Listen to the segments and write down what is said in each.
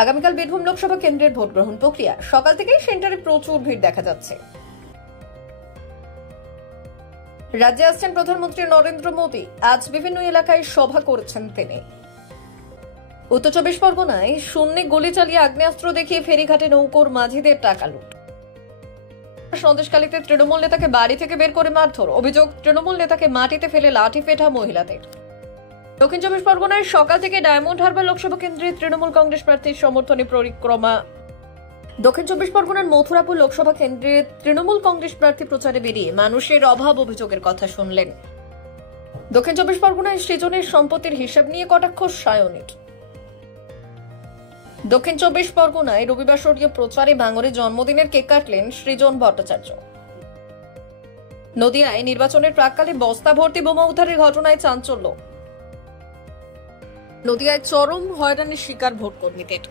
আগামীকাল বীরভূম লোকসভা কেন্দ্রের ভোট গ্রহণ প্রক্রিয়া। সকাল থেকেই সেন্টারে প্রচুর ভিড় দেখা যাচ্ছে। রাজ্যে আসছেন প্রধানমন্ত্রী নরেন্দ্র মোদী। আজ বিভিন্ন এলাকায় সভা করেছেন তিনি। উত্তর চব্বিশ পরগনায় শূন্যে গুলি চালিয়ে আগ্নেয়াস্ত্র দেখিয়ে ফেরিঘাটে নৌকোর মাঝিদের টাকা লুট। সন্দেশখালীতে তৃণমূল নেতাকে বাড়ি থেকে বের করে মারধর। অভিযোগ, তৃণমূল নেতাকে মাটিতে ফেলে লাঠি পেটা মহিলাদের। দক্ষিণ চব্বিশ পরগনায় সকাল থেকে ডায়মন্ড হারবার লোকসভা কেন্দ্রে তৃণমূল কংগ্রেস প্রার্থীর সমর্থনে পরিক্রমা। দক্ষিণ চব্বিশ পরগনার মথুরাপুর লোকসভা কেন্দ্রে তৃণমূল কংগ্রেস প্রার্থী প্রচারে বেরিয়ে মানুষের অভাব অভিযোগের কথা শুনলেন। দক্ষিণ চব্বিশ পরগনায় সৃজনের সম্পত্তির হিসাব নিয়ে কটাক্ষ সায়নের। দক্ষিণ চব্বিশ পরগনায় রবিবাসরীয় প্রচারে ভাঙড়ে জন্মদিনের কেক কাটলেন সৃজন ভট্টাচার্য। নদিয়ায় নির্বাচনের প্রাক্কালে বস্তা ভর্তি বোমা উদ্ধারের ঘটনায় চাঞ্চল্য। নদিয়ায় চরম হয়রানির শিকার ভোট কর্মীদের।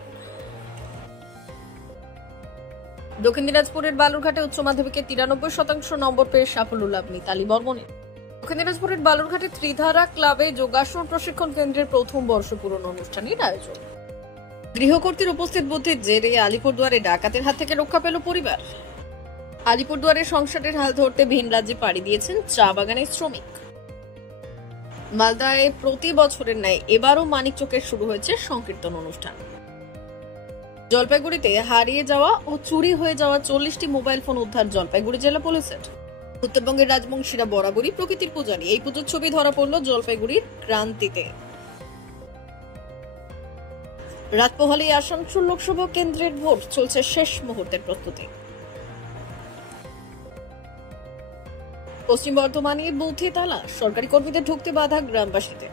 দক্ষিণ দিনাজপুরের বালুরঘাটে উচ্চ মাধ্যমিকে 93% নম্বর পেয়ে সাফল্য লাভ মিতালি বর্মনের। দক্ষিণ দিনাজপুরের বালুরঘাটে ত্রিধারা ক্লাবে যোগাসন প্রশিক্ষণ কেন্দ্রের প্রথম বর্ষ পূরণ অনুষ্ঠানের আয়োজন। গৃহকর্তীর উপস্থিত বুদ্ধির জেরে আলিপুরদুয়ারে ডাকাতের হাত থেকে রক্ষা পেল পরিবার। আলিপুরদুয়ারে সংসারের হাল ধরতে ভিন রাজ্যে পাড়ি দিয়েছেন চা বাগানের শ্রমিক। মালদায় প্রতি বছরের ন্যায় এবারও মানিকচকের শুরু হয়েছে সংকীর্তন অনুষ্ঠান। জলপাইগুড়িতে হারিয়ে যাওয়া ও চুরি হয়ে যাওয়া 40টি মোবাইল ফোন উদ্ধার জলপাইগুড়ি জেলা পুলিশের। উত্তরবঙ্গের রাজবংশীরা বরাবরই প্রকৃতির পূজারী। এই পুজোর ছবি ধরা পড়ল জলপাইগুড়ির ক্রান্তিতে। রাত পোহালে আসানসোল লোকসভা কেন্দ্রের ভোট চলছে শেষ মুহূর্তের প্রস্তুতি। পশ্চিম বর্ধমানে বুথে তালা, সরকারি কর্মীদের ঢুকতে বাধা গ্রামবাসীদের।